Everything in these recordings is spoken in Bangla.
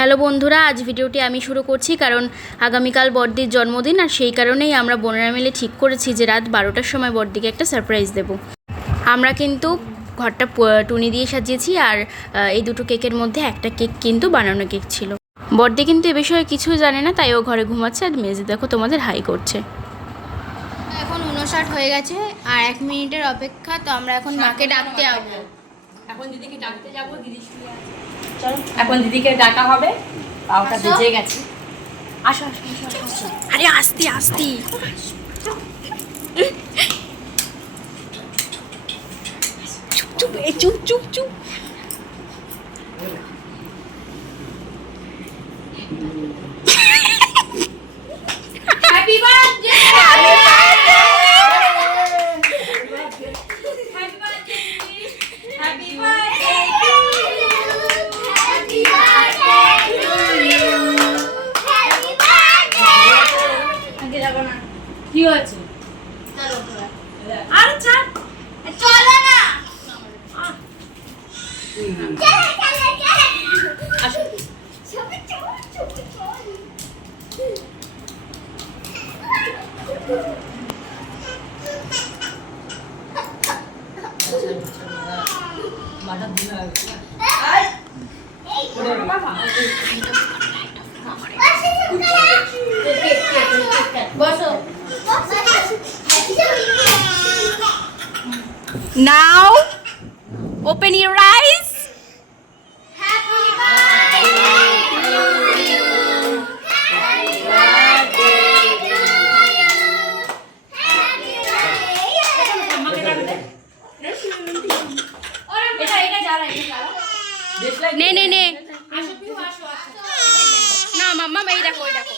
হ্যালো বন্ধুরা, আজ ভিডিওটি আমি শুরু করছি কারণ আগামীকাল বড়দির জন্মদিন, আর সেই কারণেই আমরা বোনেরা মিলে ঠিক করেছি যে রাত 12টার সময় বড়দিকে একটা সারপ্রাইজ দেব। আমরা কিন্তু ঘরটা টুনি দিয়ে সাজিয়েছি, আর এই দুটো কেকের মধ্যে একটা কেক কিন্তু বানানো কেক ছিল। বড়দি কিন্তু এ বিষয়ে কিছুই জানে না, তাই ও ঘরে ঘুমাচ্ছে, আর মেজে দেখো তোমাদের হাই করছে। এখন 59 হয়ে গেছে আর 1 মিনিটের অপেক্ষা। তো আমরা এখন মাকে ডাকতে যাবো। এখন দিদিকে ডাকতে যাবো, দিদি শুয়ে আছে। চলো এখন দিদিকে ডাকা হবে। পাউটা বেজে গেছে। আসো আসো আসো। আরে আস্তে আস্তে। চুপ চুপ চুপ চুপ চুপ। হ্যাপি বার্থডে, কি হয়েছে? আর চাপ চলো না। আসো। Now open your eyes. নে নে নে না মাম্মা, এই দেখো এই দেখো।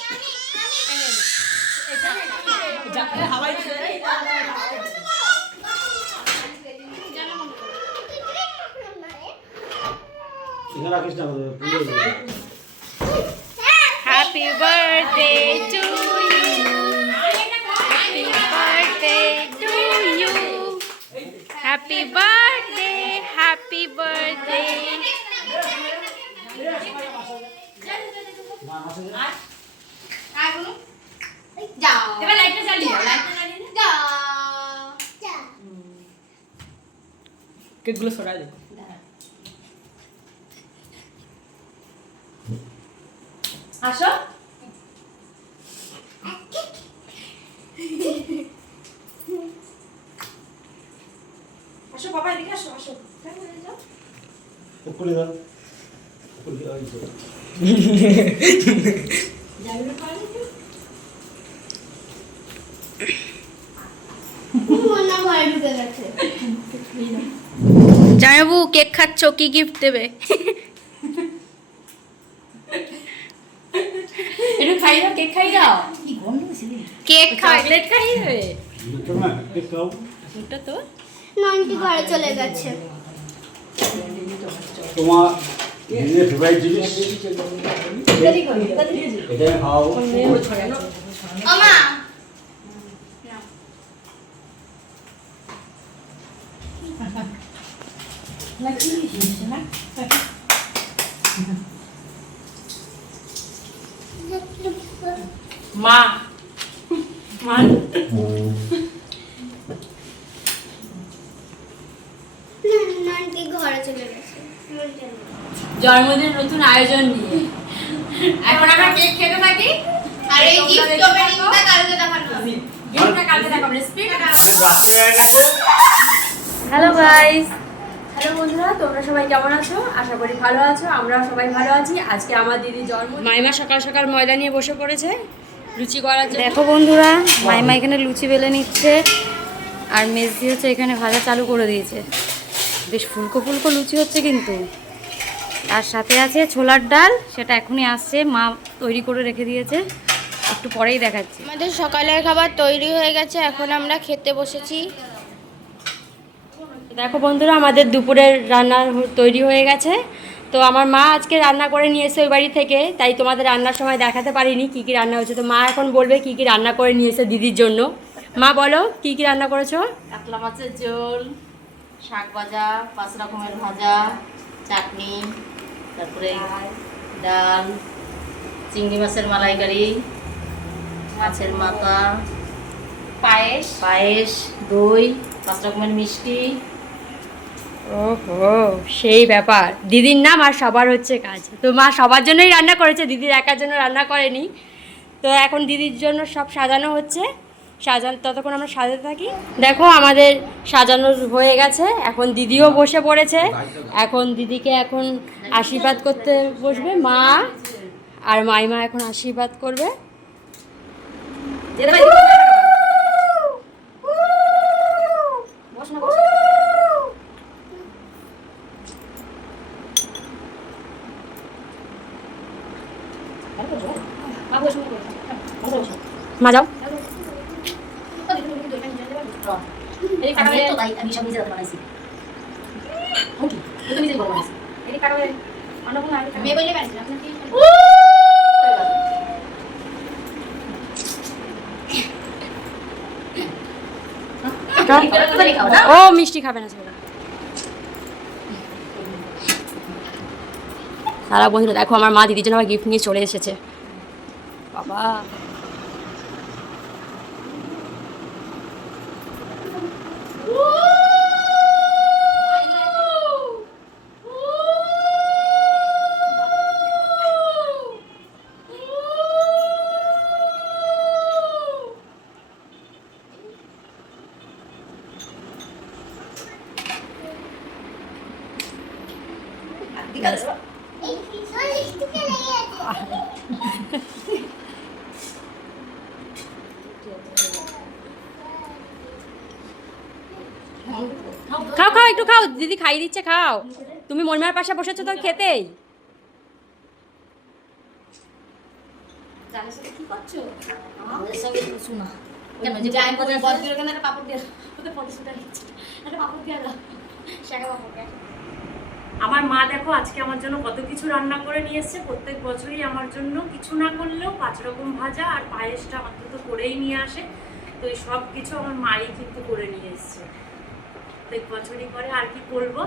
Happy birthday to you. Happy birthday to you. Happy birthday, happy birthday. যাও এবার লাইটটা জ্বালিয়ে দাও, লাইটটা জ্বালিয়ে দাও। যাও কেকগুলো সরাই দে। আসো। আসো বাবা, এদিকে আসো আসো। উপরে দাও, উপরে দাও। যাবে না পারলে তো। জামাইবাবু কেক খাচ্ছ, কি গিফট দেবে? একটু খাই দাও, কেক খাই দাও। কি গন্ধ ছিল? কেক খাও। চকলেট খাই হবে। তোমরা কেক খাও। ওটা তো নন্টি ঘরে চলে গেছে। তোমার দিনের ফেভারিট জিনিস এটা খাও। আমা মা মা নন্টি ঘরে চলে গেছে। জন্মদিন নতুন আয়োজন নিয়ে এখন আমরা কেক খেতে থাকি। আর এই গিফট ওপেনিংটা কালকে দেখানো হবে। গিফটটা কালকে দেখাবো, স্পিড অনেক রাত্রি হয়ে গেছে। হ্যালো গাইস, হ্যালো বন্ধুরা, তোমরা সবাই কেমন আছো? আশা করি ভালো আছো, আমরা সবাই ভালো আছি। আজকে আমার দিদির জন্মদিন। মাইমা সকাল সকাল ময়দা নিয়ে বসে পড়েছে লুচি করার জন্য। দেখো বন্ধুরা, মাইমা এখানে লুচি বেলে নিচ্ছে, আর মেজদি হচ্ছে এখানে ভাজা চালু করে দিয়েছে। বেশ ফুলকো ফুলকো লুচি হচ্ছে কিন্তু। আর সাথে আছে ছোলার ডাল, সেটা এখনই আসছে, মা তৈরি করে রেখে দিয়েছে, একটু পরেই দেখাচ্ছি। আমাদের সকালের খাবার তৈরি হয়ে গেছে, এখন আমরা খেতে বসেছি। দেখো বন্ধুরা, আমাদের দুপুরের রান্না তৈরি হয়ে গেছে। তো আমার মা আজকে রান্না করে নিয়ে এসে ওই বাড়ি থেকে, তাই তোমাদের রান্নার সময় দেখাতে পারিনি কী কী রান্না হয়েছে। তো মা এখন বলবে কী কী রান্না করে নিয়ে এসে দিদির জন্য। মা বলো কী কী রান্না করেছো? কাতলা মাছের ঝোল, শাক ভাজা, 5 রকমের ভাজা, চাটনি, তারপরে ডাল, চিংড়ি মাছের মালাইকারি, মাছের মাথা, পায়েস, দই, 5 রকমের মিষ্টি। ওহো, সেই ব্যাপার। দিদির নাম আর সবার হচ্ছে কাজ। তো মা সবার জন্যই রান্না করেছে, দিদির একার জন্য রান্না করেনি। তো এখন দিদির জন্য সব সাজানো হচ্ছে, ততক্ষণ আমরা সাজাতে থাকি। দেখো আমাদের সাজানো হয়ে গেছে, এখন দিদিও বসে পড়েছে। এখন দিদিকে এখন আশীর্বাদ করতে বসবে মা, আর মাইমা এখন আশীর্বাদ করবে। মা যাও। ও মিষ্টি খাবে না সেটা। সারা বন্ধুরা দেখো আমার মা দিদির জন্য আমার গিফট নিয়ে চলে এসেছে। বাবা খাও খাও একটু খাও, দিদি খাই দিচ্ছে, খাও। তুমি মনিমার পাশে বসেছো তো খেতেই। কি করছো? আমাদের সঙ্গে শোনা কেন যে টাইম করে বদলে কেন একটা পাপড় দিয়ে ওদের ফটো শুট হচ্ছে, একটা পাপড় দিয়ে দাও, শাকা পাপড় দিয়ে। আমার মা দেখো আজকে আমার জন্য কত কিছু রান্না করে নিয়ে এসেছে। প্রত্যেক বছরই আমার জন্য কিছু না করলেও 5 রকম ভাজা আর পায়েসটা আমাকে তো করেই নিয়ে আসে। তো এই সব কিছু আমার মাই কিন্তু করে নিয়ে এসেছে, প্রত্যেক বছরই করে। আর কি করবো,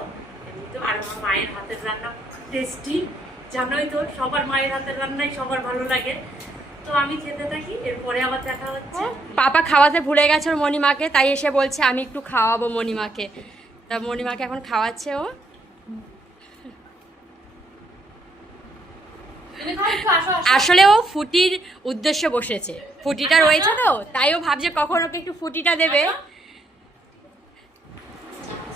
এমনি তো। আর আমার মায়ের হাতের রান্না টেস্টি, জানোই তো, সবার মায়ের হাতের রান্নাই সবার ভালো লাগে। তো আমি খেতে থাকি, এরপরে আবার দেখা হচ্ছে। পাপা খাওয়াতে ভুলে গেছে ওর মণিমাকে, তাই এসে বলছে আমি একটু খাওয়াবো মণিমাকে। তা মণিমাকে এখন খাওয়াচ্ছে ও। আসলে ও ফুটির উদ্দেশ্যে বসেছে, ফুটিটা রয়েছে তো, তাই ও ভাবছে কখন ওকে একটু ফুটিটা দেবে।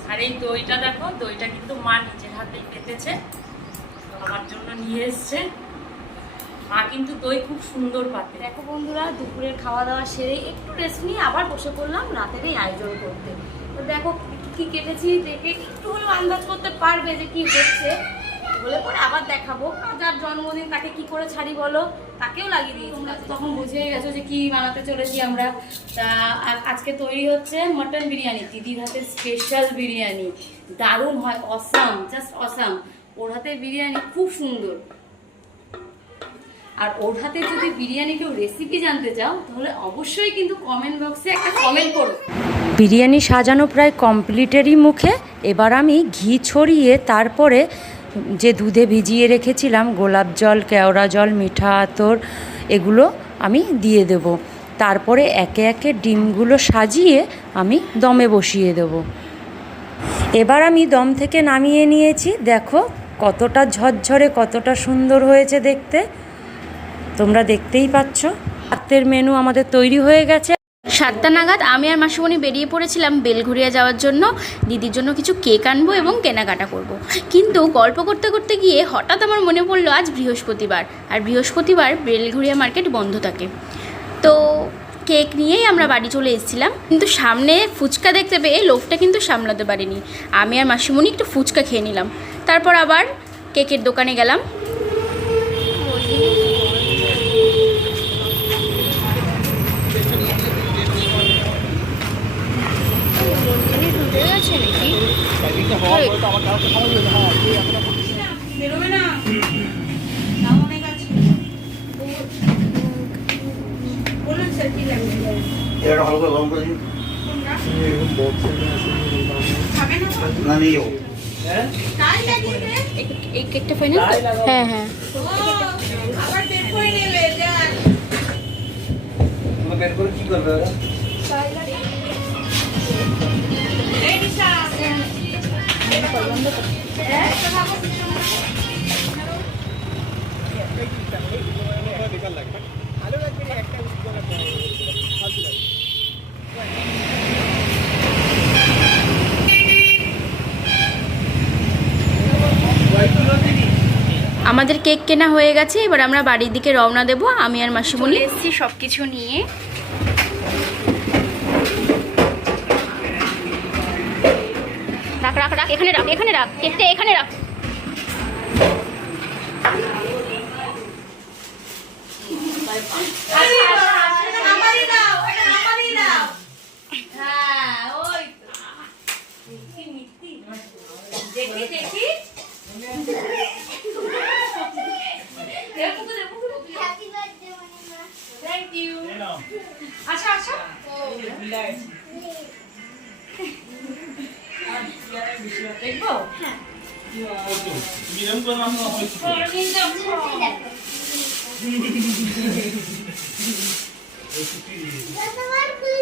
আর এই দইটা দেখো, দইটা কিন্তু মা নিজের হাতেই পেতেছে, আমার জন্য নিয়ে এসছে। মা কিন্তু দই খুব সুন্দর পাতে। দেখো বন্ধুরা, দুপুরের খাওয়া দাওয়া সেরে একটু রেস্ট নিয়ে আবার বসে পড়লাম রাতের এই আয়োজন করতে। তো দেখো কি কেটেছি, দেখে একটু হলেও আন্দাজ করতে পারবে যে কি হচ্ছে, বলে পরে আবার দেখাবো। যার জন্মদিন তাকে কি করে ছাড়ি বলো, তাকেও লাগিয়ে দিই। তোমরা তখন বুঝে গেছো যে কি বানাতে চলেছি আমরা। তা আজকে তৈরি হচ্ছে মটন বিরিয়ানি, দিদির হাতের স্পেশাল বিরিয়ানি, দারুণ হয়, অসাম, জাস্ট অসাম। ওর হাতের বিরিয়ানি খুব সুন্দর। আর ওর হাতে যদি বিরিয়ানি কেউ রেসিপি জানতে চাও তাহলে অবশ্যই কিন্তু কমেন্ট বক্সে একটা কমেন্ট করো। বিরিয়ানি সাজানো প্রায় কমপ্লিটেরই মুখে। এবার আমি ঘি ছড়িয়ে তারপরে যে দুধে ভিজিয়ে রেখেছিলাম গোলাপ জল, কেওড়া জল, মিঠা আতর, এগুলো আমি দিয়ে দেব। তারপরে একে একে ডিমগুলো সাজিয়ে আমি দমে বসিয়ে দেব। এবার আমি দম থেকে নামিয়ে নিয়েছি। দেখো কতটা ঝরঝরে, কতটা সুন্দর হয়েছে দেখতে, তোমরা দেখতেই পাচ্ছ। রাতের মেনু আমাদের তৈরি হয়ে গেছে। 7টা নাগাদ আমি আর মাসিমণি বেরিয়ে পড়েছিলাম বেলঘরিয়া যাওয়ার জন্য। দিদির জন্য কিছু কেক আনবো এবং কেনাকাটা করব। কিন্তু গল্প করতে করতে গিয়ে হঠাৎ আমার মনে পড়লো আজ বৃহস্পতিবার, আর বৃহস্পতিবার বেলঘরিয়া মার্কেট বন্ধ থাকে। তো কেক নিয়েই আমরা বাড়ি চলে এসেছিলাম, কিন্তু সামনে ফুচকা দেখতে পেয়ে লোভটা কিন্তু সামলাতে পারিনি। আমি আর মাসিমণি একটু ফুচকা খেয়ে নিলাম, তারপর আবার কেকের দোকানে গেলাম। এটা ভালো করে গরম করে দিন। না নিও। এই কেকটা ফাইনাল? হ্যাঁ হ্যাঁ। বের করে কি করবে ওরা? আমাদের কেক কেনা হয়ে গেছে, এবার আমরা বাড়ির দিকে রওনা দেব। আমি আর মাসিমণি এসেছি সব কিছু নিয়ে। রাখ রাখ রাখ, এখানে রাখ, এখানে রাখ, কেকটা এখানে রাখ। দেখি দেখি থ্যাংক ইউ। আচ্ছা আচ্ছা দেখবো।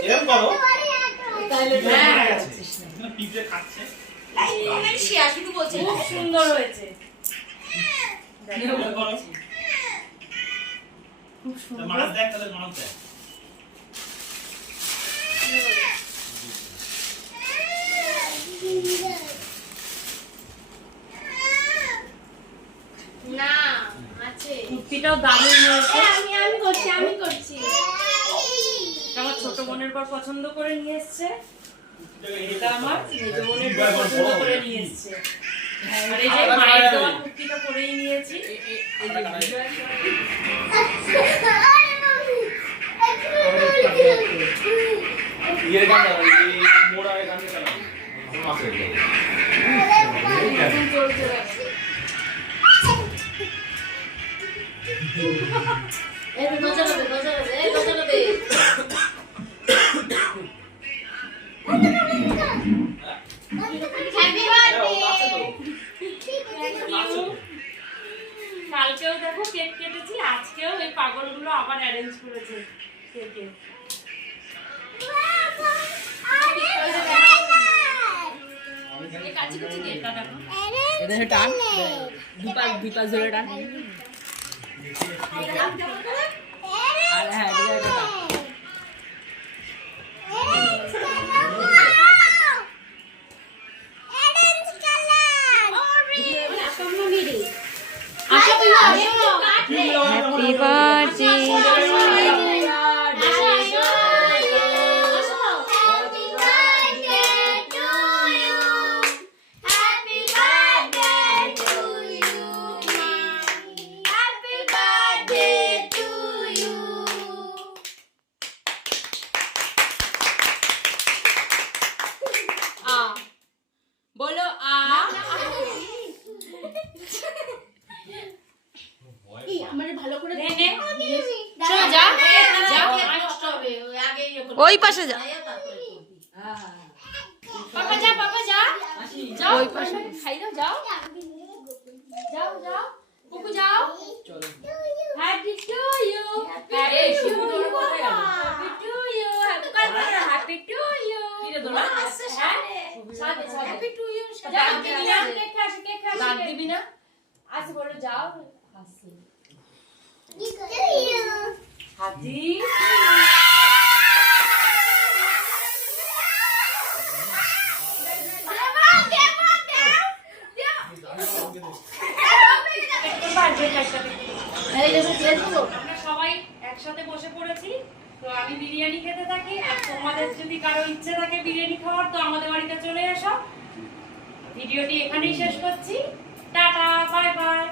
এরকম করো। খুব সুন্দর হয়েছে। মাছ দেখ তাহলে মাছ দেখ। না আছে, কুর্তিটাও দারুণ হয়েছে। আমি করছি। আমার ছোট বোনের পর পছন্দ করে নিয়ে এসছে, এটা আমার মেজ বোনের পর পছন্দ করে নিয়ে এসছে। আর এই যে মায়ের দেওয়া কুর্তিটা পরেই নিয়েছি। ইয়ের গান গাও, এই মোড়া এর গান গাও। মাছ হয়ে যাবে। কালকেও দেখো কেক কেটেছি, আজকেও এই পাগলগুলো আবার অ্যারেঞ্জ করেছে কেকে। হ্যাপি বার্থডে বলো আমার ভালো করে ওই পাশে যা পাপা যা, পাপা যা, যাও ওই পাশে খাই দাও, যাও যাও যাও, কুকু যাও। Happy to you, happy to you, happy to you, happy to you. কি রে দোলা আসছে সামনে, সামনে হ্যাপি টু ইউ। যাও কেক নিয়ে কেক খাস, কেক খাস, দাঁত দিবি না? আচ্ছা বলো যাও, হাসি হাতি। আমরা সবাই একসাথে বসে পড়েছি, তো আমি বিরিয়ানি খেতে থাকি। আর তোমাদের যদি কারো ইচ্ছে থাকে বিরিয়ানি খাওয়ার, তো আমাদের বাড়িতে চলে এসো। ভিডিওটি এখানেই শেষ করছি। Tata, bye bye.